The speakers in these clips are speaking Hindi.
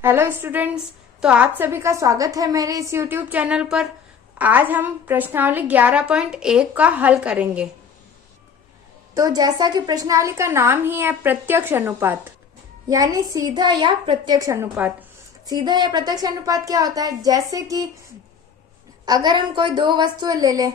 Hello students. तो आप सभी का स्वागत है मेरे इस यूट्यूब चैनल पर। आज हम प्रश्नावली 11.1 का हल करेंगे। तो जैसा कि प्रश्नावली का नाम ही है प्रत्यक्ष अनुपात, यानी सीधा या प्रत्यक्ष अनुपात। सीधा या प्रत्यक्ष अनुपात क्या होता है? जैसे कि अगर हम कोई दो वस्तुएं ले लें,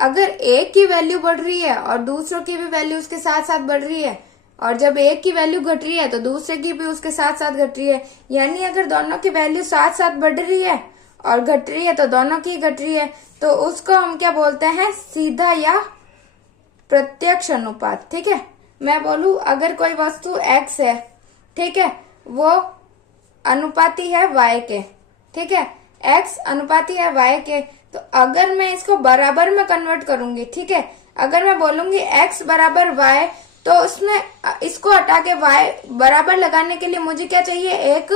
अगर एक की वैल्यू बढ़ रही है और दूसरों की भी वैल्यू उसके साथ साथ बढ़ रही है, और जब एक की वैल्यू घट रही है तो दूसरे की भी उसके साथ साथ घट रही है, यानी अगर दोनों की वैल्यू साथ साथ बढ़ रही है और घट रही है तो दोनों की घट रही है, तो उसको हम क्या बोलते हैं? सीधा या प्रत्यक्ष अनुपात। ठीक है, मैं बोलूं अगर कोई वस्तु x है, ठीक है, वो अनुपाती है y के, ठीक है, x अनुपाती है y के, तो अगर मैं इसको बराबर में कन्वर्ट करूंगी, ठीक है, अगर मैं बोलूंगी x बराबर y, तो उसमें इसको हटा के y बराबर लगाने के लिए मुझे क्या चाहिए? एक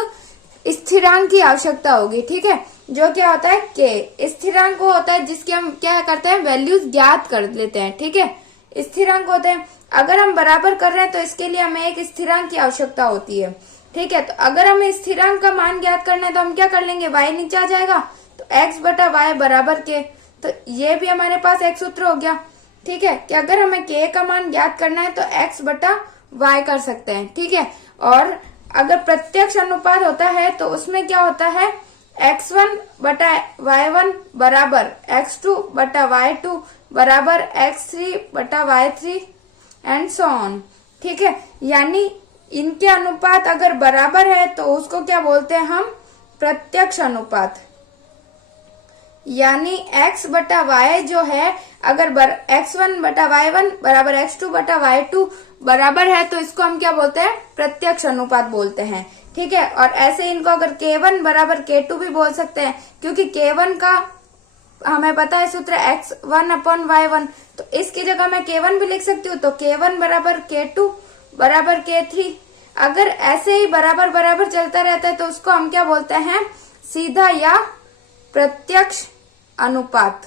स्थिरांक की आवश्यकता होगी, ठीक है, जो क्या होता है? k। स्थिरांक वो होता है जिसकी हम क्या करते हैं? वैल्यूज ज्ञात कर लेते हैं, ठीक है, स्थिरांक होते हैं। अगर हम बराबर कर रहे हैं तो इसके लिए हमें एक स्थिरांक की आवश्यकता होती है, ठीक है। तो अगर हमें स्थिरांक का मान ज्ञात करना है तो हम क्या कर लेंगे? y नीचे आ जाएगा, तो x बटा y बराबर k। तो ये भी हमारे पास एक सूत्र हो गया, ठीक है, कि अगर हमें k का मान ज्ञात करना है तो x बटा y कर सकते हैं, ठीक है। और अगर प्रत्यक्ष अनुपात होता है तो उसमें क्या होता है? x1 बटा y1 बराबर x2 बटा y2 बराबर x3 बटा y3 एंड सो ऑन, ठीक है। यानी इनके अनुपात अगर बराबर है तो उसको क्या बोलते हैं हम? प्रत्यक्ष अनुपात। यानी x बटा y जो है, अगर x1 बटा y1 बराबर x2 बटा y2 बराबर है तो इसको हम क्या बोलते हैं? प्रत्यक्ष अनुपात बोलते हैं, ठीक है। और ऐसे इनको अगर k1 बराबर k2 भी बोल सकते हैं, क्योंकि k1 का हमें पता है सूत्र x1 अपॉन y1, तो इसकी जगह मैं k1 भी लिख सकती हूँ, तो k1 बराबर k2 बराबर k3। अगर ऐसे ही बराबर बराबर चलता रहता है तो उसको हम क्या बोलते हैं? सीधा या प्रत्यक्ष अनुपात,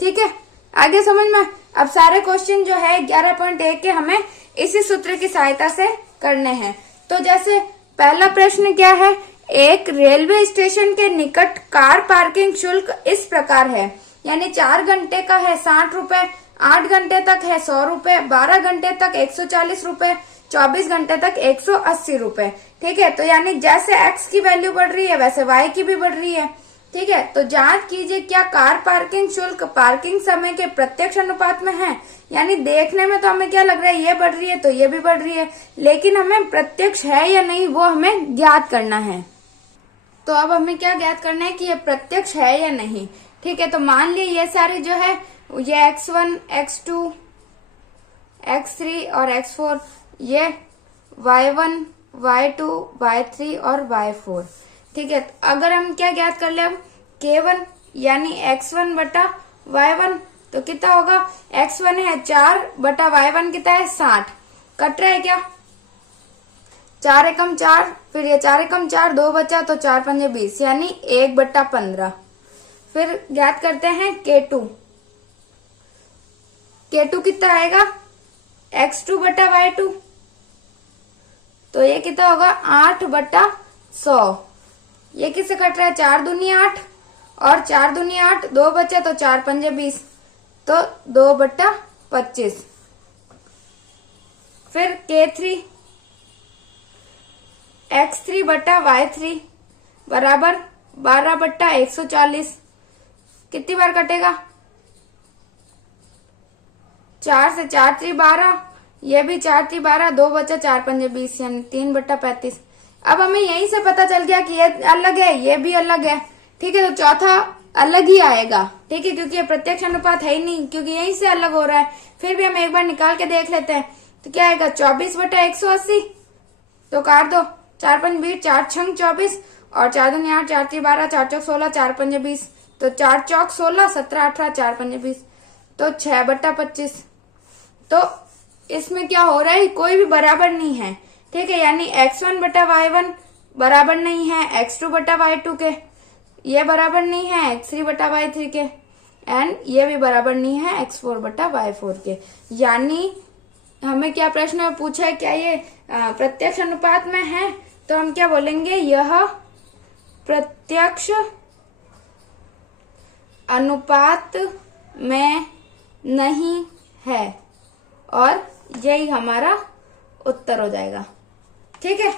ठीक है। आगे समझ में? अब सारे क्वेश्चन जो है 11.1 के हमें इसी सूत्र की सहायता से करने हैं। तो जैसे पहला प्रश्न क्या है? एक रेलवे स्टेशन के निकट कार पार्किंग शुल्क इस प्रकार है, यानी 4 घंटे का है 60 रुपए, 8 घंटे तक है 100 रुपए, 12 घंटे तक 140 रुपए, 24 घंटे तक 180 रुपए, ठीक है। तो यानी जैसे x की वैल्यू बढ़ रही है वैसे y की भी बढ़ रही है, ठीक है। तो जांच कीजिए क्या कार पार्किंग शुल्क पार्किंग समय के प्रत्यक्ष अनुपात में है? यानी देखने में तो हमें क्या लग रहा है? ये बढ़ रही है तो ये भी बढ़ रही है, लेकिन हमें प्रत्यक्ष है या नहीं वो हमें ज्ञात करना है। तो अब हमें क्या ज्ञात करना है कि ये प्रत्यक्ष है या नहीं, ठीक है। तो मान लिया ये सारे जो है ये x1, x2, x3 और x4, ये y1, y2, y3 और y4, ठीक है। अगर हम क्या ज्ञात कर ले? अब k1 यानी x1 बटा y1, तो कितना होगा? x1 है 4 बटा y1 कितना है? 60। कट रहा है क्या? 4 एकम 4, फिर ये 4 एकम 4, 2 बचा, तो 4 पंजे 20, यानी 1 बटा 15। फिर ज्ञात करते हैं k2। k2 कितना आएगा? x2 बटा y2, तो ये कितना होगा? 8 बटा 100। ये किससे कट रहा है? 4 दूनी 8 और 4 दूनी 8, 2 बचा, तो 4 पंजे 20, तो 2 बटा 25। फिर k3, x3 बटा y3 बराबर 12 बट्टा 140। कितनी बार कटेगा? 4 से 4 3 12, ये भी 4 3 12, 2 बचा, 4 पंजे 20, यानी 3 बट्टा 35। अब हमें यहीं से पता चल गया कि ये अलग है ये भी अलग है, ठीक है। तो चौथा अलग ही आएगा, ठीक है, क्योंकि ये प्रत्यक्ष अनुपात है ही नहीं, क्योंकि यहीं से अलग हो रहा है। फिर भी हम एक बार निकाल के देख लेते हैं, तो क्या आएगा? 24 बटा 180, तो काट दो, 4 पंज 20, 4 छंग 24 और 4 दूनी 8, 4 3 12, 4 चौक 16, 4 पंजे 20, तो 4 चौक 16, 17 18, 4 पंजे 20, तो 6 बटा 25। तो इसमें क्या हो रहा है? कोई भी बराबर नहीं है, ठीक है, यानी x1 बटा y1 बराबर नहीं है x2 बटा y2 के, ये बराबर नहीं है x3 बटा y3 के, एंड ये भी बराबर नहीं है x4 बटा y4 के। यानी हमें क्या प्रश्न में पूछा है? क्या ये प्रत्यक्ष अनुपात में है? तो हम क्या बोलेंगे, यह प्रत्यक्ष अनुपात में नहीं है, और यही हमारा उत्तर हो जाएगा। ठीक है,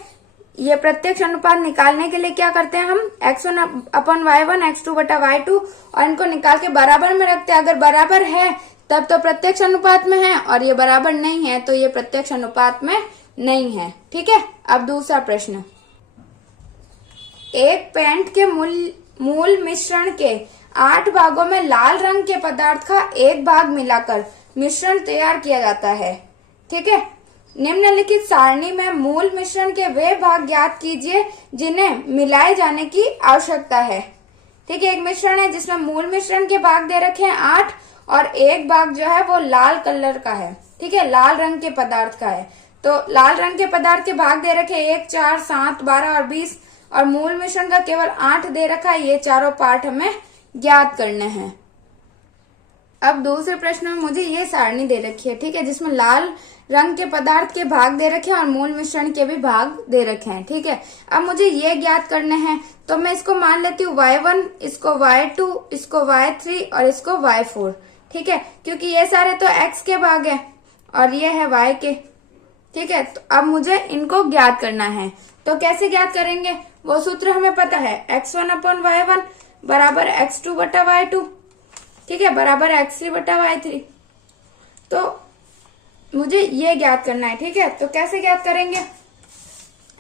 ये प्रत्यक्ष अनुपात निकालने के लिए क्या करते हैं हम, x1 अपन y1 x2 बटा y2, और इनको निकाल के बराबर में रखते हैं। अगर बराबर है तब तो प्रत्यक्ष अनुपात में है, और ये बराबर नहीं है तो ये प्रत्यक्ष अनुपात में नहीं है। ठीक है, अब दूसरा प्रश्न, एक पेंट के मूल मिश्रण के 8 भागों में लाल रंग के पदार्थ का एक भाग मिलाकर मिश्रण तैयार किया जाता है। ठीक है, निम्नलिखित सारणी में मूल मिश्रण के वे भाग ज्ञात कीजिए जिन्हें मिलाए जाने की आवश्यकता है। ठीक है, एक मिश्रण है जिसमें मूल मिश्रण के भाग दे रखे हैं 8, और एक भाग जो है वो लाल कलर का है। ठीक है, लाल रंग के पदार्थ का है। तो लाल रंग के पदार्थ के भाग दे रखे 1, 4, 7, 12 और 20, और मूल मिश्रण का केवल 8 दे रखा है। ये चारों पार्ट हमें ज्ञात करने हैं। अब दूसरे प्रश्न में मुझे ये सारणी दे रखी है, ठीक है, जिसमें लाल रंग के पदार्थ के भाग दे रखे हैं और मूल मिश्रण के भी भाग दे रखे हैं। ठीक है, अब मुझे ये ज्ञात करने हैं, तो मैं इसको मान लेती हूँ y1, इसको y2, इसको y3 और इसको y4। ठीक है, क्योंकि ये सारे तो x के भाग है और ये है y के। ठीक है, तो अब मुझे इनको ज्ञात करना है। तो कैसे ज्ञात करेंगे, वो सूत्र हमें पता है, x1 अपन y1 बराबर x2 बटा y2, ठीक है, बराबर x3 बटा y3। तो मुझे ये ज्ञात करना है। ठीक है, तो कैसे ज्ञात करेंगे,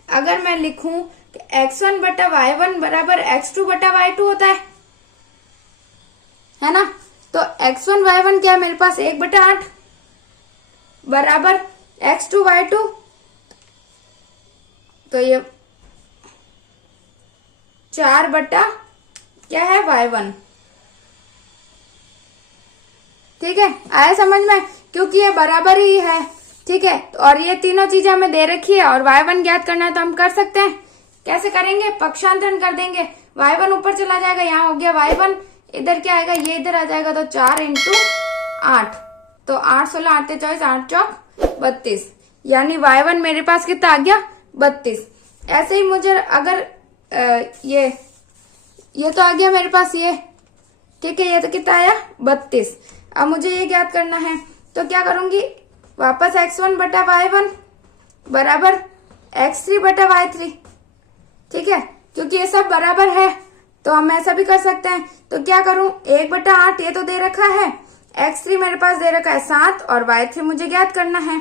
अगर मैं लिखूं कि x1 बटा y1 बराबर x2 बटा y2 होता है ना, तो x1 y1 क्या है मेरे पास 1 बटा 8 बराबर x2 y2, तो ये 4 बटा क्या है y1। ठीक है, आया समझ में, क्योंकि ये बराबर ही है। ठीक है, और ये तीनों चीजें हमें दे रखी है और y1 ज्ञात करना है, तो हम कर सकते हैं। कैसे करेंगे, पक्षांतरण कर देंगे, y1 ऊपर चला जाएगा, यहाँ हो गया y1, इधर क्या आएगा, ये इधर आ जाएगा, तो 4 इंटू 8, तो 8 16 8 24 8 चौक 32, यानी y1 मेरे पास कितना आ गया 32। ऐसे ही मुझे अगर ये तो आ गया मेरे पास ये, ठीक है, ये तो कितना आया 32। अब मुझे ये ज्ञात करना है, तो क्या करूंगी, वापस x1 बटा y1 बराबर x3 बटा y3। ठीक है, क्योंकि ये सब बराबर है तो हम ऐसा भी कर सकते हैं। तो क्या करूं, 1 बटा 8 ये तो दे रखा है, x3 मेरे पास दे रखा है 7, और y3 मुझे ज्ञात करना है।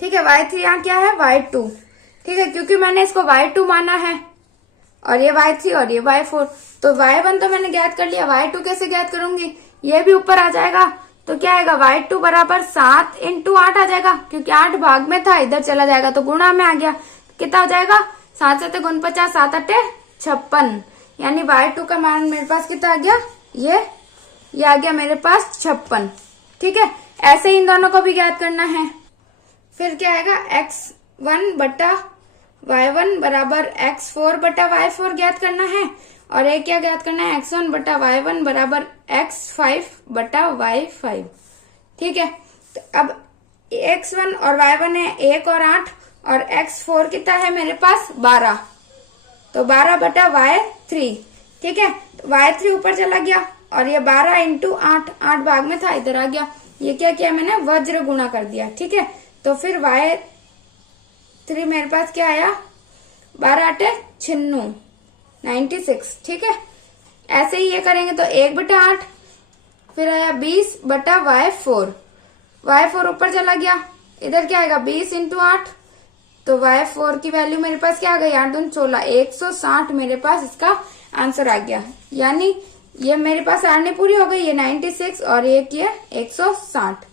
ठीक है, y3 यहाँ क्या है y2। ठीक है, क्योंकि मैंने इसको y2 माना है, और ये y3 और ये y4, तो y1 तो मैंने ज्ञात कर लिया, y2 कैसे ज्ञात करूंगी, ये भी ऊपर आ जाएगा, तो क्या आएगा y2 बराबर 7 इंटू 8 आ जाएगा, क्योंकि 8 भाग में था, इधर चला जाएगा तो गुणा में आ गया, कितना हो जाएगा 7 7 49 7 8 56, यानी y2 का मान मेरे पास कितना आ गया, ये आ गया मेरे पास 56। ठीक है, ऐसे ही इन दोनों को भी ज्ञात करना है। फिर क्या आएगा, x1 बटा y1 बराबर x4 बटा y4 ज्ञात करना है, और एक क्या ज्ञात करना है, x1 बटा y1 बराबर x5 बटा y5। ठीक है, तो अब x1 और y1 है 1 और 8, और x4 कितना है मेरे पास 12, तो 12 बटा y3। ठीक है, तो y3 ऊपर चला गया, और ये 12 इंटू 8 भाग में था, इधर आ गया, ये क्या किया मैंने, वज्र गुणा कर दिया। ठीक है, तो फिर y3 मेरे पास क्या आया, 12 8 96। ठीक है, ऐसे ही ये करेंगे तो 1 बटा 8, फिर आया 20 बटा y4 ऊपर चला गया, इधर क्या आएगा 20 इंटू 8, तो y4 की वैल्यू मेरे पास क्या आ गई 8 दूनी 16, 160 मेरे पास इसका आंसर आ गया। यानी ये मेरे पास सारणी पूरी हो गई, ये 96 और ये किया 160।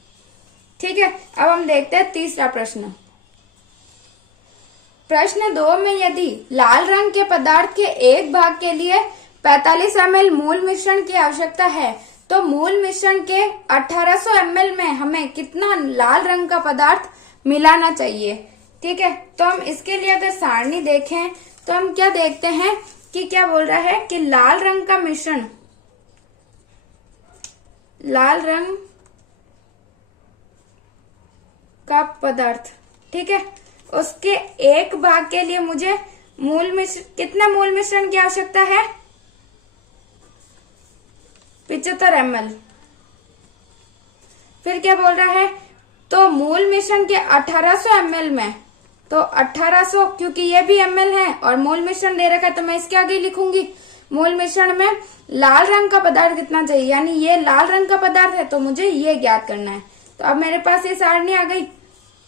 ठीक है, अब हम देखते हैं तीसरा प्रश्न। प्रश्न 2 में यदि लाल रंग के पदार्थ के एक भाग के लिए 45 ml मूल मिश्रण की आवश्यकता है, तो मूल मिश्रण के 1800 ml में हमें कितना लाल रंग का पदार्थ मिलाना चाहिए। ठीक है, तो हम इसके लिए अगर सारणी देखें तो हम क्या देखते हैं कि क्या बोल रहा है कि लाल रंग का मिश्रण, लाल रंग का पदार्थ, ठीक है, उसके एक भाग के लिए मुझे कितना मूल मिश्रण की आवश्यकता है? 75 ml। फिर क्या बोल रहा है? तो मूल मिश्रण के 1800 ml में, तो 1800 क्योंकि ये भी ml है और मूल मिश्रण दे रखा है तो मैं इसके आगे लिखूंगी। मूल मिश्रण में लाल रंग का पदार्थ कितना चाहिए, यानी ये लाल रंग का पदार्थ है तो मुझे ये ज्ञात करना है। तो अब मेरे पास ये सारणी आ गई,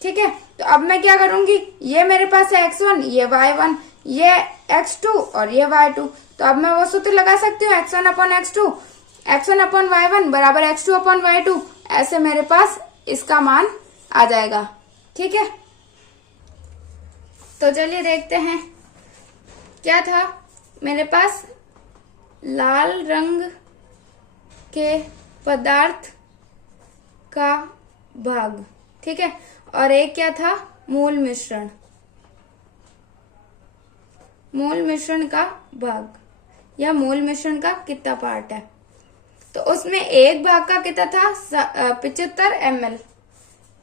ठीक है। तो अब मैं क्या करूंगी, ये मेरे पास है x1, ये y1, ये x2 और ये y2। तो अब मैं वो सूत्र लगा सकती हूँ, x1 upon x2, x1 upon y1 बराबर x2 अपॉन y2। ऐसे मेरे पास इसका मान आ जाएगा, ठीक है। तो चलिए देखते हैं क्या था मेरे पास, लाल रंग के पदार्थ का भाग, ठीक है, और एक क्या था, मूल मिश्रण, मूल मिश्रण का भाग या मूल मिश्रण का कितना पार्ट है। तो उसमें एक भाग का कितना था, 75 ml,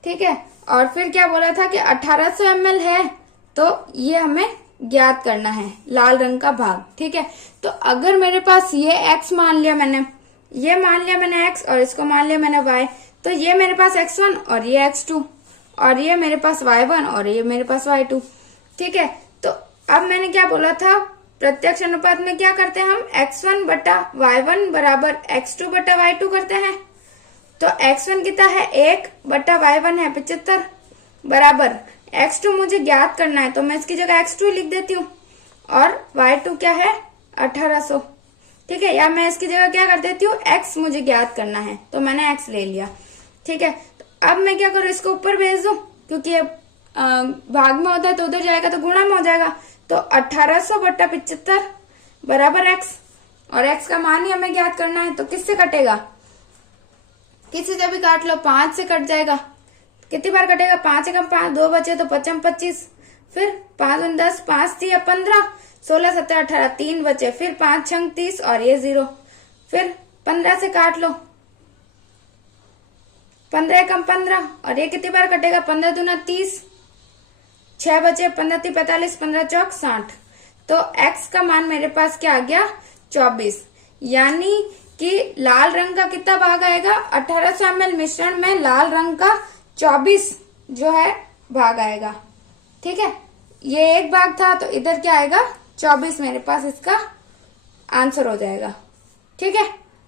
ठीक है। और फिर क्या बोला था कि 1800 ml है, तो ये हमें ज्ञात करना है लाल रंग का भाग, ठीक है। तो अगर मेरे पास ये x मान लिया मैंने, ये मान लिया मैंने x और इसको मान लिया मैंने y, तो ये मेरे पास x1 और ये x2 और ये मेरे पास y1 और ये मेरे पास y2, ठीक है। तो अब मैंने क्या बोला था, प्रत्यक्ष अनुपात में क्या करते हैं हम, x1 बटा y1 बराबर x2 बटा y2 करते हैं। तो x1 कितना है, 1 बटा y1 है 75 बराबर x2 मुझे ज्ञात करना है, तो मैं इसकी जगह x2 लिख देती हूँ और y2 क्या है 1800, ठीक है। या मैं इसकी जगह क्या कर देती हूँ, x मुझे ज्ञात करना है तो मैंने x ले लिया, ठीक है। तो अब मैं क्या करूँ, इसको ऊपर भेज दूं क्योंकि ये भाग में होता है तो उधर जाएगा तो गुणा में हो जाएगा। तो 1800 बटा 75 बराबर x, और x का मान ही हमें ज्ञात करना है। तो किससे कटेगा, किसी से भी काट लो, 5 से कट जाएगा। कितनी बार कटेगा, 5 एकम 5, 2 बचे तो 5 25, फिर 5 दूनी 10, 5 3 15, 16 17 18, 3 बचे, फिर 5 6 30 और ये 0, फिर 15 से काट लो, 15 एकम 15 और ये कितनी बार कटेगा, 15 दूना 30, 6 बचे, 15 3 45, 15 चौक 60। तो x का मान मेरे पास क्या आ गया, 24। यानी कि लाल रंग का कितना भाग आएगा, 1800 ml मिश्रण में लाल रंग का 24 जो है भाग आएगा, ठीक है। ये एक भाग था तो इधर क्या आएगा, 24 मेरे पास इसका आंसर हो जाएगा, ठीक है।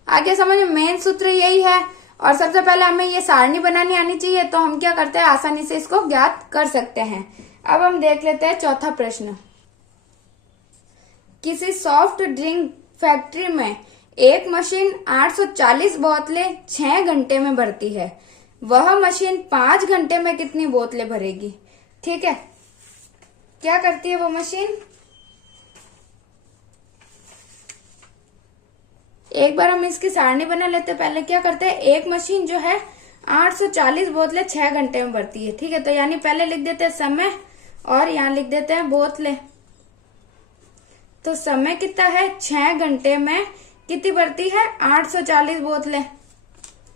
आगे समझ, मेन सूत्र यही है। और सबसे पहले हमें ये सारणी बनानी आनी चाहिए, तो हम क्या करते हैं, आसानी से इसको ज्ञात कर सकते हैं। अब हम देख लेते हैं चौथा प्रश्न। किसी सॉफ्ट ड्रिंक फैक्ट्री में एक मशीन 840 बोतलें 6 घंटे में भरती है, वह मशीन 5 घंटे में कितनी बोतलें भरेगी, ठीक है। क्या करती है वो मशीन, एक बार हम इसकी सारणी बना लेते हैं। पहले क्या करते हैं, एक मशीन जो है 840 बोतलें 6 घंटे में भरती है, ठीक है। तो यानी पहले लिख देते हैं समय और यहाँ लिख देते हैं बोतलें। तो समय कितना है, 6 घंटे में कितनी भरती है, 840 बोतलें।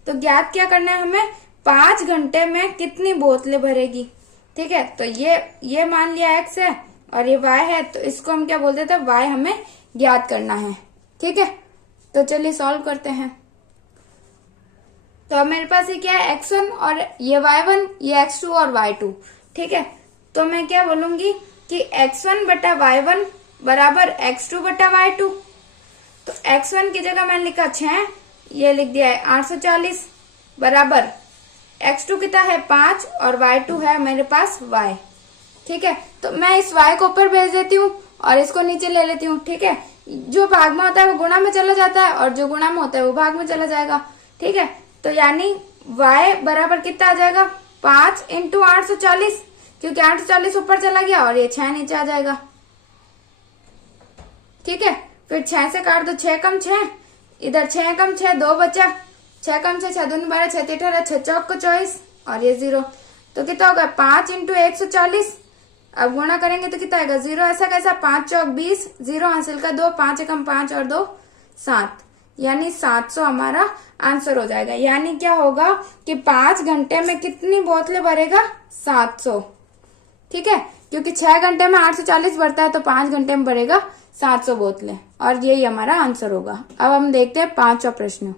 तो ज्ञात क्या करना है हमें, 5 घंटे में कितनी बोतलें भरेगी, ठीक है। तो ये मान लिया x है और ये y है, तो इसको हम क्या बोल देते हैं, y हमें ज्ञात करना है, ठीक है। तो चलिए सॉल्व करते हैं। तो अब मेरे पास ये क्या है, x1 और ये y1, ये x2 और y2, ठीक है। तो मैं क्या बोलूंगी कि x1 बटा y1 बराबर x2 बटा y2। तो x1 की जगह मैंने लिखा 6, ये लिख दिया है 840 बराबर x2 कितना है 5 और y2 है मेरे पास y, ठीक है। तो मैं इस y को ऊपर भेज देती हूँ और इसको नीचे ले लेती हूँ, ठीक है। जो भाग में होता है वो गुणा में चला जाता है और जो गुणा में होता है वो भाग में चला जाएगा, ठीक है। तो यानी y बराबर कितना आ जाएगा, 5 इंटू 840, क्योंकि 840 ऊपर चला गया और ये 6 नीचे आ जाएगा, ठीक है। फिर 6 से काट दो, 6 कम 6, इधर 6 कम 6 2 बचा, 6 कम 6 6 दूनी 12, 6 18, 6 चौक को 24 और ये 0। तो कितना होगा, 5 इंटू 140। अब गुणा करेंगे तो कितना आएगा, 0। ऐसा कैसा, 5 चौक 20, 0 हासिल का 2, 5 एकम 5 और 2 7, यानी 700 हमारा आंसर हो जाएगा। यानी क्या होगा कि 5 घंटे में कितनी बोतलें भरेगा, 700, ठीक है, क्योंकि 6 घंटे में 840 बढ़ता है तो 5 घंटे में बढ़ेगा 700 बोतलें, और यही हमारा आंसर होगा। अब हम देखते हैं 5वां प्रश्न।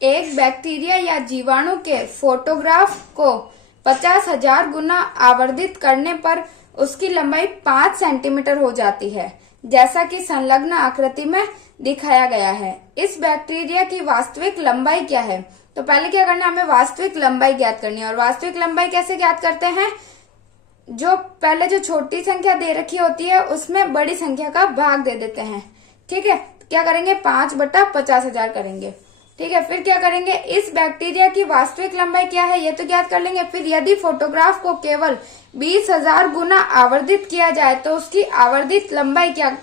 एक बैक्टीरिया या जीवाणु के फोटोग्राफ को 50,000 गुना आवर्धित करने पर उसकी लंबाई 5 सेंटीमीटर हो जाती है, जैसा कि संलग्न आकृति में दिखाया गया है। इस बैक्टीरिया की वास्तविक लंबाई क्या है? तो पहले क्या करना है, हमें वास्तविक लंबाई ज्ञात करनी है। और वास्तविक लंबाई कैसे ज्ञात करते हैं? जो पहले जो छोटी संख्या दे रखी होती है उसमें बड़ी संख्या का भाग दे देते हैं। ठीक है, क्या करेंगे, 5/50,000 करेंगे। ठीक है, फिर क्या करेंगे, इस बैक्टीरिया की वास्तविक लंबाई क्या है ये तो ज्ञात कर लेंगे। फिर यदि फोटोग्राफ को केवल 20,000 गुना आवर्धित किया जाए तो उसकी आवर्धित लंबाई क्या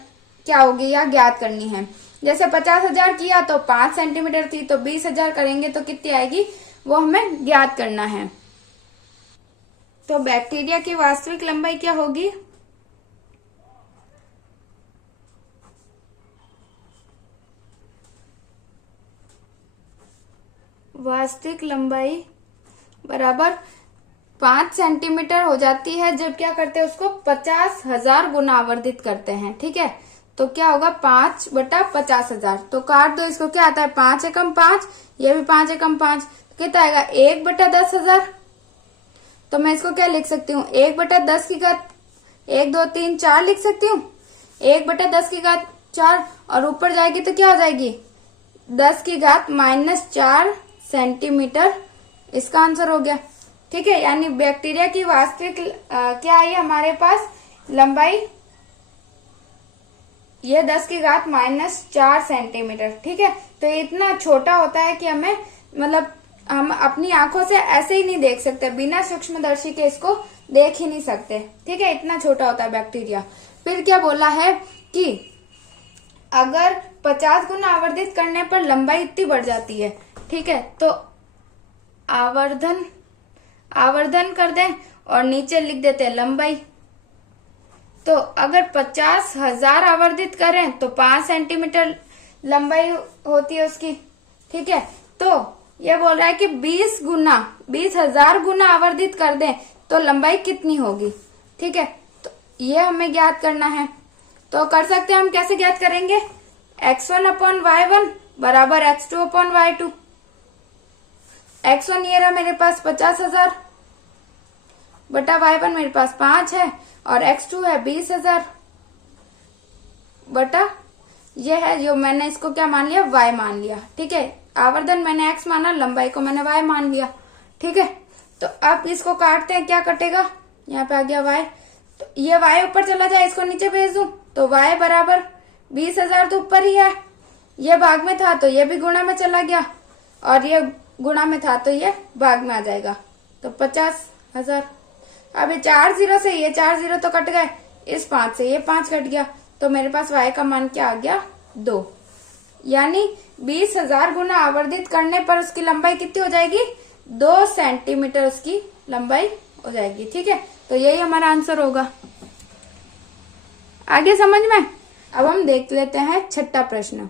होगी या ज्ञात करनी है। जैसे 50,000 किया तो 5 सेंटीमीटर थी, तो 20,000 करेंगे तो कितनी आएगी वो हमें ज्ञात करना है। तो बैक्टीरिया की वास्तविक लंबाई क्या होगी? वास्तविक लंबाई बराबर 5 सेंटीमीटर हो जाती है जब क्या करते हैं, उसको 50,000 गुना आवर्धित करते हैं। ठीक है, तो क्या होगा 5/50,000। तो काट दो इसको, क्या आता है 5 एकम 5, ये भी 5 एकम 5, कितना आएगा 1/10,000। तो मैं इसको क्या लिख सकती हूँ, 1/10 की घात 1 2 3 4 लिख सकती हूँ। 1/10 की घात 4 और ऊपर जाएगी तो क्या हो जाएगी 10 की घात -4 सेंटीमीटर, इसका आंसर हो गया। ठीक है, यानी बैक्टीरिया की वास्तविक क्या आई हमारे पास लंबाई, ये 10 की घात -4 सेंटीमीटर। ठीक है, तो ये इतना छोटा होता है कि हमें मतलब हम अपनी आंखों से ऐसे ही नहीं देख सकते, बिना सूक्ष्मदर्शी के इसको देख ही नहीं सकते। ठीक है, इतना छोटा होता है बैक्टीरिया। फिर क्या बोला है कि अगर 50 गुना आवर्धित करने पर लंबाई इतनी बढ़ जाती है, ठीक है, तो आवर्धन कर दें और नीचे लिख देते हैं लंबाई। तो अगर 50,000 आवर्धित करें तो 5 सेंटीमीटर लंबाई होती है उसकी। ठीक है, तो ये बोल रहा है कि 20,000 गुना आवर्धित कर दें तो लंबाई कितनी होगी। ठीक है, तो ये हमें ज्ञात करना है। तो कर सकते हैं हम, कैसे ज्ञात करेंगे, x1/y1 बराबर x2/y2। x1 ये रहा मेरे पास 50,000 बटा y1 मेरे पास 5 है, और x2 है 20,000 बटा ये है जो मैंने इसको क्या मान लिया, y मान लिया। ठीक है, आवर्धन मैंने x माना, लंबाई को मैंने y मान लिया। ठीक है, तो अब इसको काटते हैं, क्या कटेगा, यहाँ पे आ गया y, तो ये y ऊपर चला जाए, इसको नीचे भेज दूं तो y बराबर 20,000 तो ऊपर ही है, ये भाग में था तो ये भी गुणा में चला गया, और ये गुणा में था तो ये भाग में आ जाएगा, तो 50,000। अब ये 4 0 से ये 4 0 तो कट गए, इस 5 से ये 5 कट गया, तो मेरे पास y का मान क्या आ गया 2। यानी 20,000 गुना आवर्धित करने पर उसकी लंबाई कितनी हो जाएगी, 2 सेंटीमीटर उसकी लंबाई हो जाएगी। ठीक है, तो यही हमारा आंसर होगा। आगे समझ में। अब हम देख लेते हैं 6ठा प्रश्न।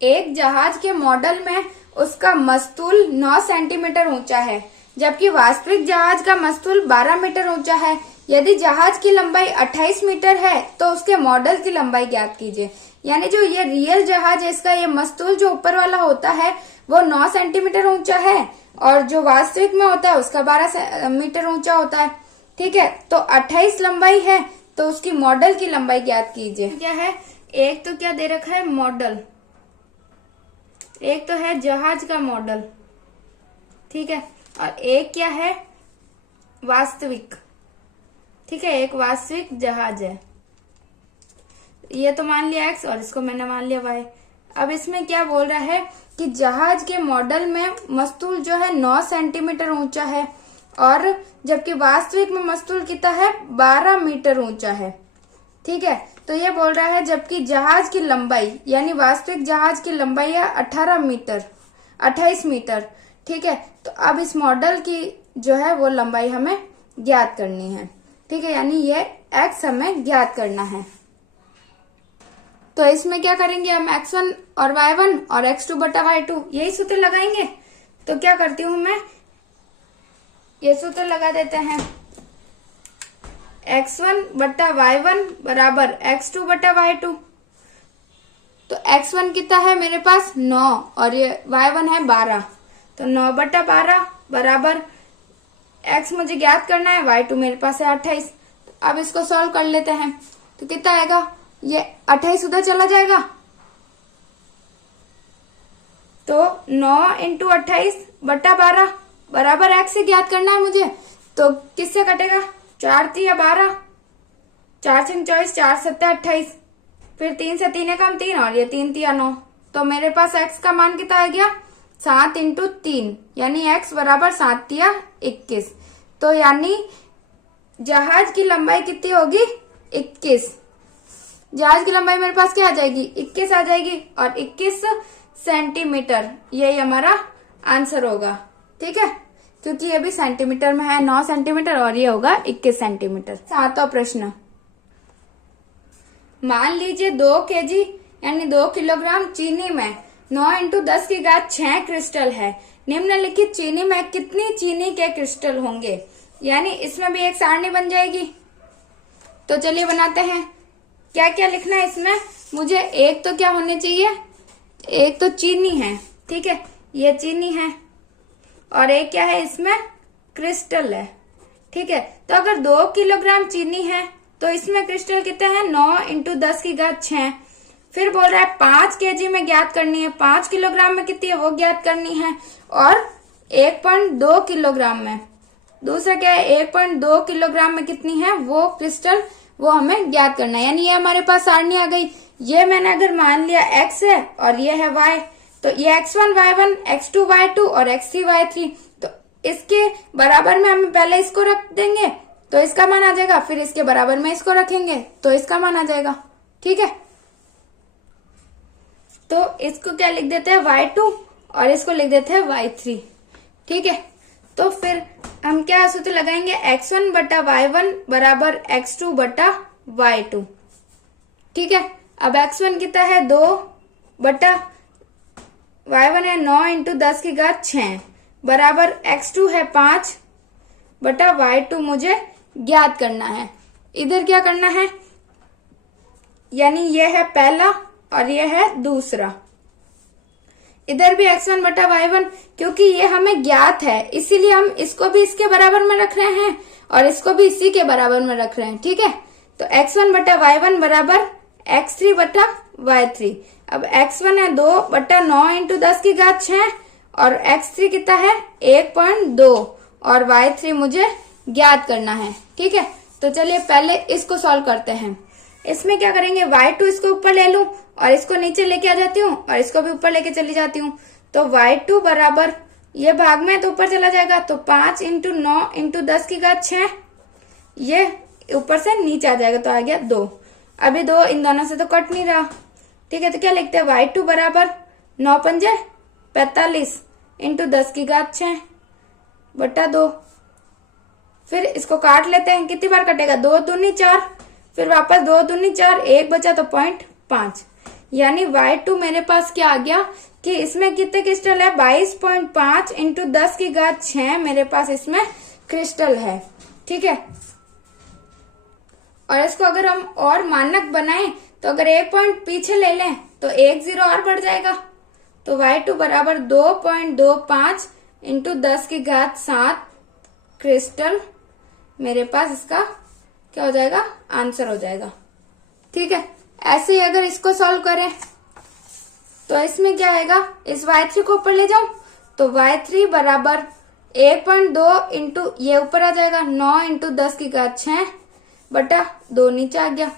एक जहाज के मॉडल में उसका मस्तूल 9 सेंटीमीटर ऊंचा है, जबकि वास्तविक जहाज का मस्तूल 12 मीटर ऊंचा है। यदि जहाज की लंबाई 28 मीटर है तो उसके मॉडल की लंबाई ज्ञात कीजिए। यानी जो ये रियल जहाज है, इसका ये मस्तूल जो ऊपर वाला होता है वो 9 सेंटीमीटर ऊंचा है, और जो वास्तविक में होता है उसका 12 मीटर ऊंचा होता है। ठीक है, तो 28 लंबाई है तो उसकी मॉडल की लंबाई ज्ञात कीजिए। क्या है, एक तो क्या दे रखा है मॉडल, एक तो है जहाज का मॉडल, ठीक है, और एक क्या है वास्तविक। ठीक है, एक वास्तविक जहाज है, ये तो मान लिया x और इसको मैंने मान लिया y। अब इसमें क्या बोल रहा है कि जहाज के मॉडल में मस्तूल जो है 9 सेंटीमीटर ऊंचा है, और जबकि वास्तविक में मस्तूल कितना है 12 मीटर ऊंचा है। ठीक है, तो ये बोल रहा है जबकि जहाज की लंबाई, यानी वास्तविक जहाज की लंबाई है 28 मीटर। ठीक है, तो अब इस मॉडल की जो है वो लंबाई हमें ज्ञात करनी है। ठीक है, यानी ये x हमें ज्ञात करना है। तो इसमें क्या करेंगे हम, x1 और y1 और x2/y2 यही सूत्र लगाएंगे। तो क्या करती हूँ मैं, ये सूत्र लगा देते हैं, x1 बट्टा y1 बराबर x2 बट्टा y2। तो x1 कितना है मेरे पास 9 और ये y1 है 12, तो 9 बट्टा 12 बराबर x मुझे ज्ञात करना है, y2 मेरे पास है 28। अब इसको सॉल्व कर लेते हैं, तो कितना आएगा, ये 28 उधर चला जाएगा, तो 9 इंटू 28 बट्टा 12 बराबर x से ज्ञात करना है मुझे। तो किससे कटेगा, 4 3 12, 4 6 24, 4 7 28, फिर 3 से 3 कम 3 और ये 3 3 9। तो मेरे पास x का मान कितना आ गया, 7 इंटू 3, यानी x बराबर 7 3 21। तो यानी जहाज की लंबाई कितनी होगी, 21। जहाज की लंबाई मेरे पास क्या आ जाएगी, 21 आ जाएगी, और 21 सेंटीमीटर यही हमारा आंसर होगा। ठीक है, क्योंकि ये भी सेंटीमीटर में है, 9 सेंटीमीटर, और ये होगा 21 सेंटीमीटर। 7वां प्रश्न, मान लीजिए 2 केजी यानी 2 किलोग्राम चीनी में 9 इंटू 10 की घात 6 क्रिस्टल है। निम्नलिखित चीनी में कितनी चीनी के क्रिस्टल होंगे, यानी इसमें भी एक सारणी बन जाएगी। तो चलिए बनाते हैं। क्या क्या लिखना है इसमें, मुझे एक तो क्या होने चाहिए, एक तो चीनी है, ठीक है, ये चीनी है, और एक क्या है इसमें क्रिस्टल है। ठीक है, तो अगर 2 किलोग्राम चीनी है तो इसमें क्रिस्टल कितने हैं, 9 इंटू 10 की घात 6। फिर बोल रहा है 5 केजी में ज्ञात करनी है, 5 किलोग्राम में कितनी है वो ज्ञात करनी है, और 1.2 किलोग्राम में, दूसरा क्या है 1.2 किलोग्राम में कितनी है वो क्रिस्टल, वो हमें ज्ञात करना है। यानी ये हमारे पास सारणी आ गई। ये मैंने अगर मान लिया x है और ये है y, तो ये x1 y1, x2 y2 और x3 y3, तो इसके बराबर में हम पहले इसको रख देंगे तो इसका मान आ जाएगा, फिर इसके बराबर में इसको रखेंगे तो इसका मान आ जाएगा। ठीक है, तो इसको क्या लिख देते हैं y2 और इसको लिख देते हैं y3। ठीक है, तो फिर हम क्या सूत्र लगाएंगे, x1 बटा y1 बराबर x2 बटा y2। ठीक है, अब x1 कितना है 2 बटा y1 है 9 इंटू 10 की घात 6 बराबर x2 है 5 बटा y2 मुझे ज्ञात करना है। इधर क्या करना है, यानी ये है पहला और ये है दूसरा। इधर भी x1 बटा y1, क्योंकि ये हमें ज्ञात है इसीलिए हम इसको भी इसके बराबर में रख रहे हैं और इसको भी इसी के बराबर में रख रहे हैं। ठीक है, तो x1 बटा y1 बराबर x3 बटा y3। अब x1 है 2 बटा 9 इंटू 10 की घात 6 और x3 कितना है 1.2 और y3 मुझे ज्ञात करना है। ठीक है, तो चलिए पहले इसको सॉल्व करते हैं। इसमें क्या करेंगे, y2 इसको ऊपर ले लूं और इसको नीचे लेके आ जाती हूँ और इसको भी ऊपर लेके चली जाती हूँ। तो y2 बराबर ये भाग में तो ऊपर चला जाएगा, तो 5 इंटू 9 इंटू 10 की घात 6, ये ऊपर से नीचे आ जाएगा तो आ गया 2। अभी 2 इन दोनों से तो कट नहीं रहा। ठीक है, तो क्या लिखते हैं y2 बराबर 9 पंजे 45 इंटू 10 की घात 6 बटा 2। फिर इसको काट लेते हैं, कितनी बार कटेगा, 2 दूनी 4, फिर वापस 2 दूनी 4, 1 बचा तो 0.5। यानी y2 मेरे पास क्या आ गया कि इसमें कितने क्रिस्टल है, 22.5 इंटू 10 की घात 6 मेरे पास इसमें क्रिस्टल है। ठीक है, और इसको अगर हम और मानक बनाएं तो अगर 1 पॉइंट पीछे ले लें तो 1 0 और बढ़ जाएगा। तो y2 बराबर 2.25 इंटू 10 की घात 7 क्रिस्टल मेरे पास इसका क्या हो जाएगा, आंसर हो जाएगा। ठीक है, ऐसे ही अगर इसको सॉल्व करें तो इसमें क्या आएगा, इस y3 को ऊपर ले जाऊं तो y3 बराबर 1.2 इंटू ये ऊपर आ जाएगा 9 इंटू 10 की घात 6 बटा 2 नीचे आ गया।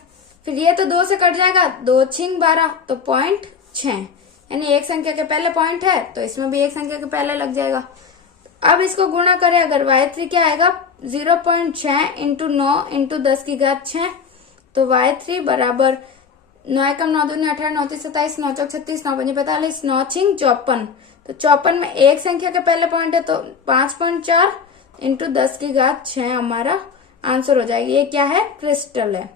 फिर ये तो 2 से कट जाएगा, 2 छिंग 12 तो 0.6, यानी एक संख्या के पहले पॉइंट है तो इसमें भी एक संख्या के पहले लग जाएगा। अब इसको गुणा करें, अगर y3 क्या आएगा 0.6 इंटू 9 इंटू 10 की घात 6, तो y3 बराबर 9 एकम 9 दूनी 18 9 तीस 27 9 चौक 36 9 पंजे 45 9 छिंग 54, तो 54 में एक संख्या के पहले पॉइंट है तो 5.4 इंटू 10 की घात 6 हमारा आंसर हो जाएगी। ये क्या है, क्रिस्टल है।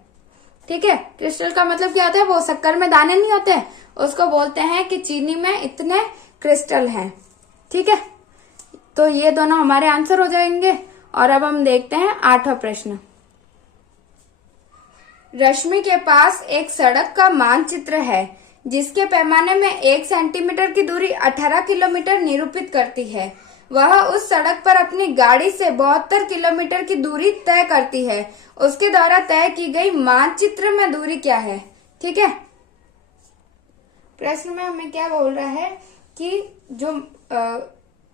ठीक है, क्रिस्टल का मतलब क्या होता है, वो शक्कर में दाने नहीं होते, उसको बोलते हैं कि चीनी में इतने क्रिस्टल हैं। ठीक है, तो ये दोनों हमारे आंसर हो जाएंगे और अब हम देखते हैं 8वां प्रश्न। रश्मि के पास एक सड़क का मानचित्र है जिसके पैमाने में 1 सेंटीमीटर की दूरी 18 किलोमीटर निरूपित करती है। वह उस सड़क पर अपनी गाड़ी से 72 किलोमीटर की दूरी तय करती है। उसके द्वारा तय की गई मानचित्र में दूरी क्या है? ठीक है, प्रश्न में हमें क्या बोल रहा है कि जो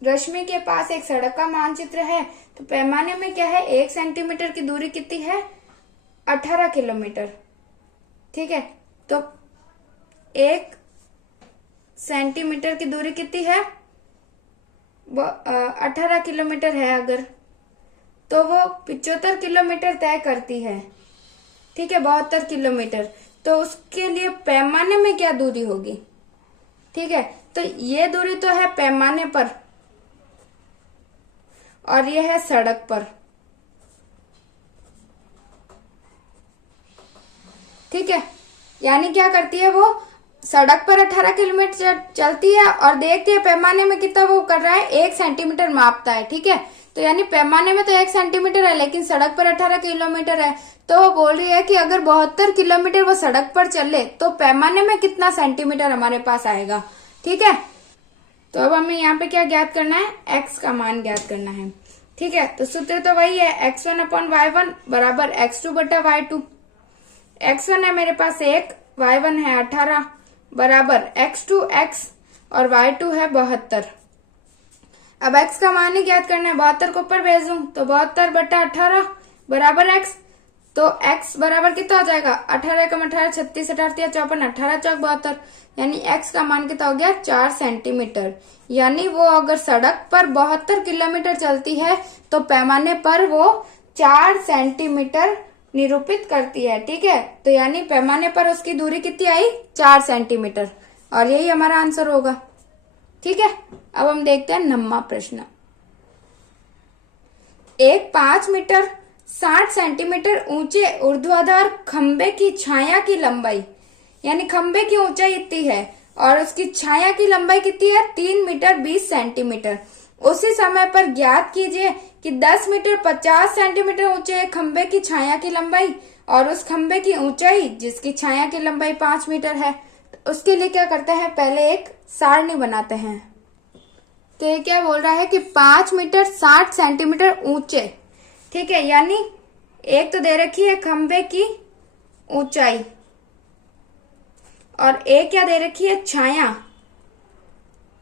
रश्मि के पास एक सड़क का मानचित्र है तो पैमाने में क्या है, 1 सेंटीमीटर की दूरी कितनी है, 18 किलोमीटर। ठीक है, तो 1 सेंटीमीटर की दूरी कितनी है, वो 18 किलोमीटर है अगर, तो वो 75 किलोमीटर तय करती है। ठीक है, 72 किलोमीटर, तो उसके लिए पैमाने में क्या दूरी होगी? ठीक है, तो ये दूरी तो है पैमाने पर और ये है सड़क पर। ठीक है, यानी क्या करती है, वो सड़क पर 18 किलोमीटर चलती है और देखती है पैमाने में कितना वो कर रहा है, 1 सेंटीमीटर मापता है। ठीक है, तो यानी पैमाने में तो 1 सेंटीमीटर है लेकिन सड़क पर 18 किलोमीटर है, तो वो बोल रही है कि अगर 72 किलोमीटर वो सड़क पर चले तो पैमाने में कितना सेंटीमीटर हमारे पास आएगा। ठीक है, तो अब हमें यहाँ पे क्या ज्ञात करना है, x का मान ज्ञात करना है। ठीक है, तो सूत्र तो वही है, x1/y1 बराबर x2/y2। x1 है मेरे पास 1, y1 है 18 बराबर x2 x और y2 है 72। अब x का मान ही ज्ञात करना है, 72 को ऊपर भेज दूं तो 72/18 बराबर x, तो x बराबर कितना हो जाएगा, 18 × 18 36, 18 54, 18 चौक 72, यानी x का मान कितना हो गया, 4 सेंटीमीटर। यानी वो अगर सड़क पर 72 किलोमीटर चलती है तो पैमाने पर वो 4 सेंटीमीटर निरूपित करती है। ठीक है, तो यानी पैमाने पर उसकी दूरी कितनी आई, 4 सेंटीमीटर, और यही हमारा आंसर होगा। ठीक है, अब हम देखते हैं 9वां प्रश्न। एक 5 मीटर 60 सेंटीमीटर ऊंचे ऊर्ध्वाधर खंबे की छाया की लंबाई, यानी खंबे की ऊंचाई इतनी है और उसकी छाया की लंबाई कितनी है, 3 मीटर 20 सेंटीमीटर। उसी समय पर ज्ञात कीजिए कि 10 मीटर 50 सेंटीमीटर ऊंचे खंबे की छाया की लंबाई और उस खंबे की ऊंचाई जिसकी छाया की लंबाई 5 मीटर है। तो उसके लिए क्या करते हैं, पहले एक सारणी बनाते हैं। तो ये क्या बोल रहा है कि 5 मीटर 60 सेंटीमीटर ऊंचे। ठीक है, यानी एक तो दे रखी है खंबे की ऊंचाई और एक क्या दे रखी है,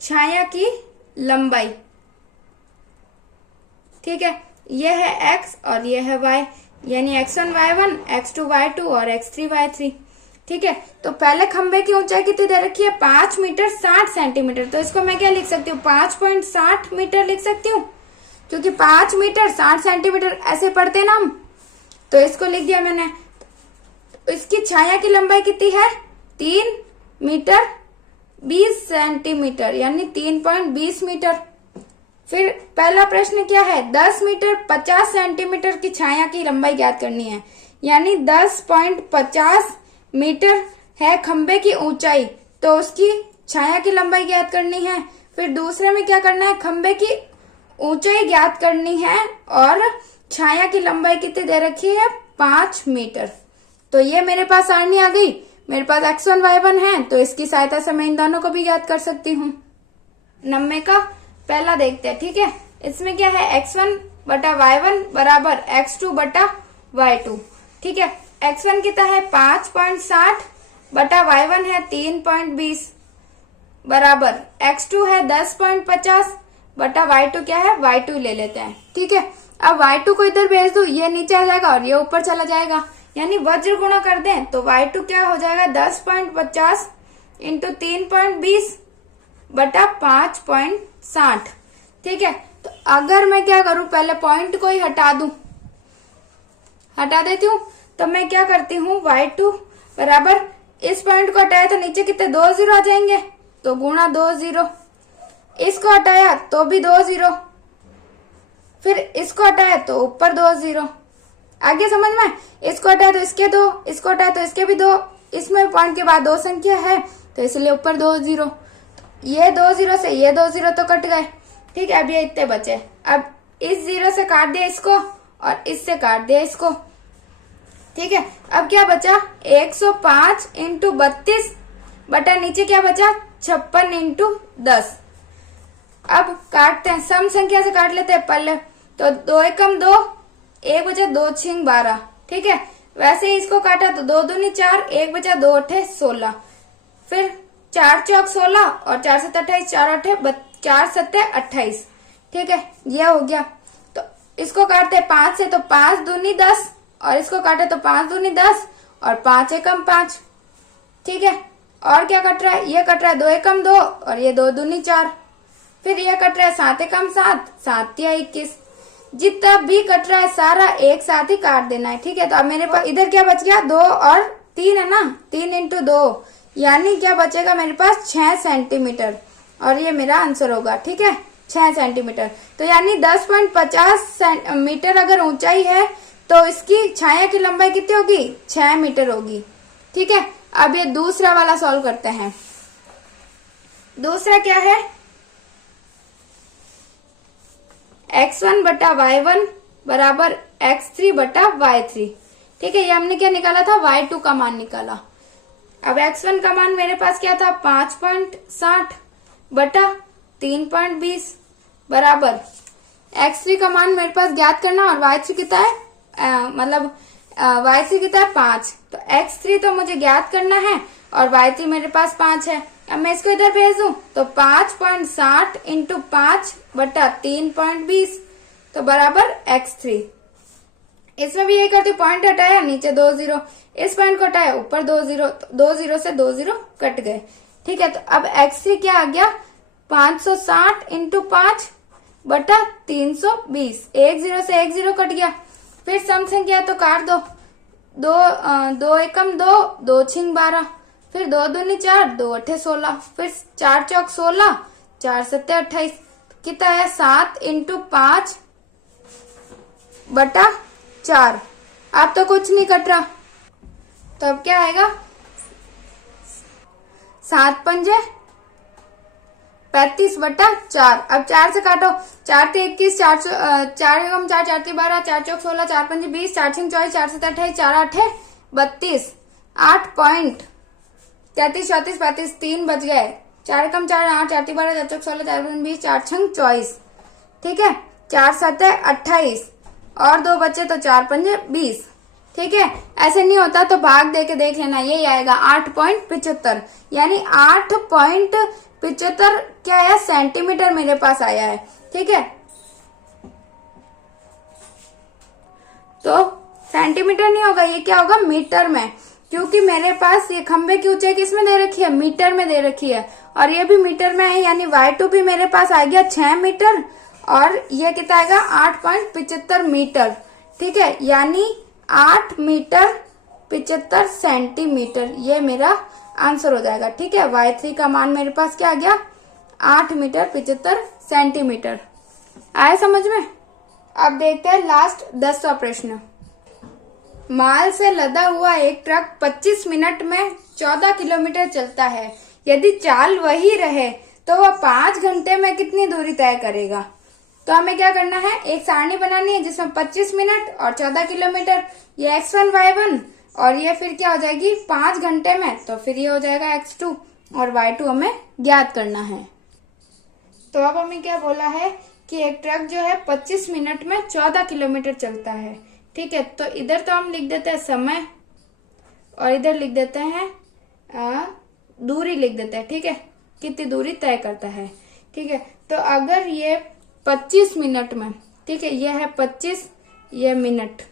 छाया की लंबाई। ठीक है, ये है x और ये है y, यानी x1 y1, x2 y2 और x3 y3। ठीक है, तो पहले खंबे की ऊंचाई कितनी दे रखी है, 5 मीटर 60 सेंटीमीटर। तो इसको मैं क्या लिख सकती हूँ, 5.60 मीटर लिख सकती हूँ, क्योंकि 5 मीटर 60 सेंटीमीटर ऐसे पढ़ते ना हम, तो इसको लिख दिया मैंने। तो इसकी छाया की लंबाई कितनी है, 3 मीटर 20 सेंटीमीटर, यानी 3.20 मीटर। फिर पहला प्रश्न क्या है, 10 मीटर 50 सेंटीमीटर की छाया की लंबाई ज्ञात करनी है, यानी 10.50 मीटर है खंबे की ऊंचाई, तो उसकी छाया की लंबाई ज्ञात करनी है। फिर दूसरे में क्या करना है, खंबे की ऊंचाई ज्ञात करनी है और छाया की लंबाई कितनी दे रखी है, 5 मीटर। तो ये मेरे पास सारणी आ गई। मेरे पास x1 y1 है तो इसकी सहायता से मैं इन दोनों को भी ज्ञात कर सकती हूँ। 9वें का पहला देखते हैं। ठीक है, इसमें क्या है, x1/y1 बराबर x2/y2। ठीक है, x1 कितना है, 5.60 बटा y1 है 3.20 बराबर x2 है 10.50 बटा y2 क्या है, y2 ले लेते हैं। ठीक है, अब y2 को इधर भेज दो, ये नीचे आ जाएगा और ये ऊपर चला जाएगा, यानी वज्र गुणा कर दें तो y2 क्या हो जाएगा, 10.50 इंटू 3.20 बटा 5.60। ठीक है, तो अगर मैं क्या करूं, पहले पॉइंट को ही हटा देती हूँ, तो मैं क्या करती हूँ, y2 बराबर इस पॉइंट को हटाया तो नीचे कितने 2 जीरो आ जाएंगे, तो गुणा 2 जीरो, इसको हटाया तो भी 2 जीरो, फिर इसको हटाया तो ऊपर 2 जीरो। आगे समझ में, इसको हटाया तो इसके 2, इसको हटाया तो इसके भी 2, इसमें पॉइंट के बाद 2 संख्या है तो इसलिए ऊपर 2 जीरो। ये 2 जीरो से ये 2 जीरो तो कट गए। ठीक है, अब ये इतने बचे। अब इस 0 से काट दिया इसको और इससे काट दिया इसको। ठीक है, अब क्या बचा 105 इंटू 32 बटा नीचे क्या बचा 56 इंटू 10। अब काटते हैं, सम संख्या से काट लेते हैं पहले। तो 2 एकम 2, 1 बचा 2 छिंग 12। ठीक है, वैसे ही इसको काटा तो 2 दूनी 4, 1 बचा 2 अठे 16, फिर 4 चौक 16 और 4 सत्ते 28, 4 अठे 4 सत्ते 28। ठीक है, ये हो गया। तो इसको काटते 5 से, तो 5 दूनी 10 और इसको काटे तो 5 दूनी 10 और 5 एकम 5। ठीक है, और क्या कट रहा है, ये कट रहा है 2 एकम 2 और ये 2 दूनी 4, फिर ये कट रहा है 7 एकम 7, 7 या 21। जितना भी कट रहा है सारा एक साथ ही काट देना है। ठीक है, तो अब मेरे पास इधर क्या बच गया 2 और 3 है ना, 3 इंटू 2 यानी क्या बचेगा मेरे पास 6 सेंटीमीटर और ये मेरा आंसर होगा। ठीक है, 6 सेंटीमीटर। तो यानी 10.50 मीटर अगर ऊंचाई है तो इसकी छाया की लंबाई कितनी होगी 6 मीटर होगी। ठीक है, अब ये दूसरा वाला सॉल्व करते हैं। दूसरा क्या है, x1 बटा y1 बराबर x3 बटा y3। ठीक है, ये हमने क्या निकाला था y2 का मान निकाला। अब x1 का मान मेरे पास क्या था 5.60 बटा 3.20 बराबर x3 का मान मेरे पास ज्ञात करना और y3 कितना है y3 कितना है 5। तो x3 तो मुझे ज्ञात करना है और y3 मेरे पास 5 है। अब मैं इसको इधर भेज दूं तो 5.60 इंटू 5 बटा 3.20 तो बराबर x3। इसमें भी यही करती हूँ, पॉइंट हटाया नीचे 2 0, इस पॉइंट को हटाया ऊपर 2 0, 2 0 से 2 0 कट गए। ठीक है, तो अब x3 क्या आ गया 560 इंटू 5 बटा 320, 1 0 से 1 0 कट गया। फिर सम संख्या तो काट दो, 2 एकम 2, 2 छिंग 12, फिर 2 दूनी 4, 2 अठे 16, फिर 4 चौक 16, 4 सत्ते 28, कितना है 7 इंटू 5 बटा 4। अब तो कुछ नहीं कट रहा, तो अब क्या आएगा 7 पंजे 35 बटा 4। अब 4 से काटो, 4 ते 21, 4 एकम 4, 4 ते 12, 4 चौक 16, 4 पंजे 20, 4 छिंग 24, 4 सत्ते 28, 4 अठे 32, 8 पॉइंट 33 34 35, 3 बच गए। 4 एकम 4, 8, 4 ते 12, 4 चौक 16, 4 पंजे 20, 4 छंग 24। ठीक है, 4 सत्ते 28 और 2 बचे तो 4 पंजे 20। ठीक है, ऐसे नहीं होता तो भाग दे के देख लेना, यही आएगा 8.75 यानी 8.75 क्या है सेंटीमीटर मेरे पास आया है। ठीक है, तो सेंटीमीटर नहीं होगा, ये क्या होगा मीटर में, क्योंकि मेरे पास ये खंबे की ऊंचाई किसमें दे रखी है मीटर में दे रखी है और ये भी मीटर में है, यानी y2 भी मेरे पास आ गया 6 मीटर और ये कितना आएगा 8.75 मीटर। ठीक है, यानी 8 मीटर 75 सेंटीमीटर ये मेरा आंसर हो जाएगा। ठीक है, y3 का मान मेरे पास क्या आ गया 8 मीटर 75 सेंटीमीटर। आया समझ में। अब देखते हैं लास्ट 10वां प्रश्न। माल से लदा हुआ एक ट्रक 25 मिनट में 14 किलोमीटर चलता है। यदि चाल वही रहे तो वह 5 घंटे में कितनी दूरी तय करेगा। तो हमें क्या करना है, एक सारणी बनानी है जिसमें 25 मिनट और 14 किलोमीटर, ये x1 y1 और ये फिर क्या हो जाएगी 5 घंटे में, तो फिर ये हो जाएगा x2 और y2 हमें ज्ञात करना है। तो अब हमें क्या बोला है कि एक ट्रक जो है 25 मिनट में 14 किलोमीटर चलता है। ठीक है, तो इधर तो हम लिख देते हैं समय और इधर लिख देते हैं दूरी लिख देते हैं। ठीक है, कितनी दूरी तय करता है। ठीक है, तो अगर ये 25 मिनट में, ठीक है ये है 25 ये मिनट,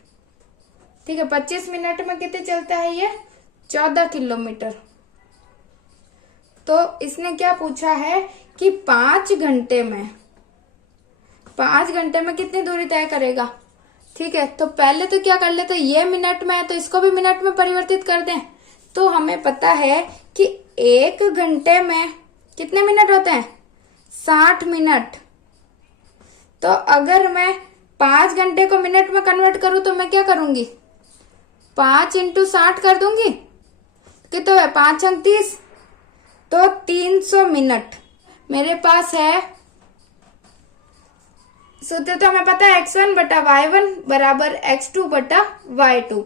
ठीक है 25 मिनट में कितने चलता है ये 14 किलोमीटर। तो इसने क्या पूछा है कि 5 घंटे में कितनी दूरी तय करेगा। ठीक है, तो पहले तो क्या कर लेते, ये मिनट में है तो इसको भी मिनट में परिवर्तित कर दें। तो हमें पता है कि 1 घंटे में कितने मिनट होते हैं 60 मिनट। तो अगर मैं 5 घंटे को मिनट में कन्वर्ट करूं तो मैं क्या करूंगी 5 इंटू 60 कर दूंगी, कितना है 5 अंक 30, तो 300 मिनट मेरे पास है सूत्र तो हमें पता है x1 बटा y1 बराबर x2 बटा y2।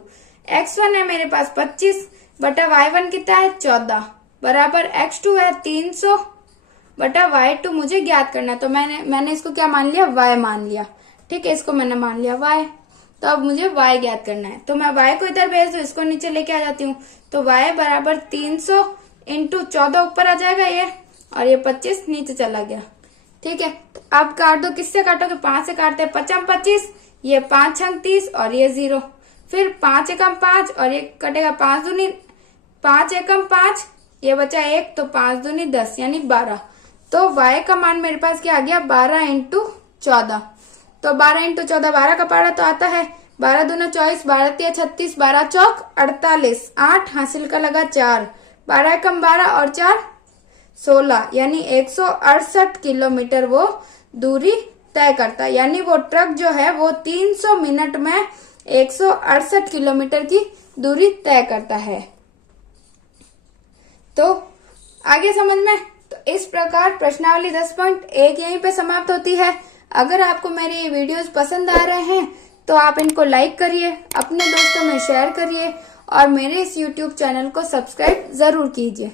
x1 है मेरे पास 25 बटा y1 कितना है 14 बराबर x2 है 300 बटा y2 मुझे ज्ञात करना है। तो मैंने इसको क्या मान लिया, y मान लिया। ठीक है, इसको मैंने मान लिया y। तो अब मुझे y ज्ञात करना है, तो मैं y को इधर भेज दूं, इसको नीचे लेके आ जाती हूँ। तो y बराबर 300 इंटू 14 ऊपर आ जाएगा ये, और ये 25 नीचे चला गया। ठीक है, तो अब काट दो, किससे काटोगे, 5 से काटते हैं, 5 25, ये 5 छंग 30 और ये 0। फिर 5 एकम 5 और ये कटेगा 5 दूनी 5 एकम 5, ये बचा 1, तो 5 दूनी 10 यानी 12। तो y का मान मेरे पास क्या आ गया, 12 इंटू 14। तो 12 इंटू 14 12 का पारा तो आता है, 12 दूना 24, 12 तिया 36, 12 चौक 48, 8 हासिल का लगा 4, 12 एकम 12 और 4 16 यानी 168 किलोमीटर वो दूरी तय करता है। यानी वो ट्रक जो है वो 300 मिनट में 168 किलोमीटर की दूरी तय करता है। तो आगे समझ में, तो इस प्रकार प्रश्नावली 10.1 यहीं पे समाप्त होती है। अगर आपको मेरे ये वीडियोस पसंद आ रहे हैं तो आप इनको लाइक करिए, अपने दोस्तों में शेयर करिए और मेरे इस YouTube चैनल को सब्सक्राइब जरूर कीजिए।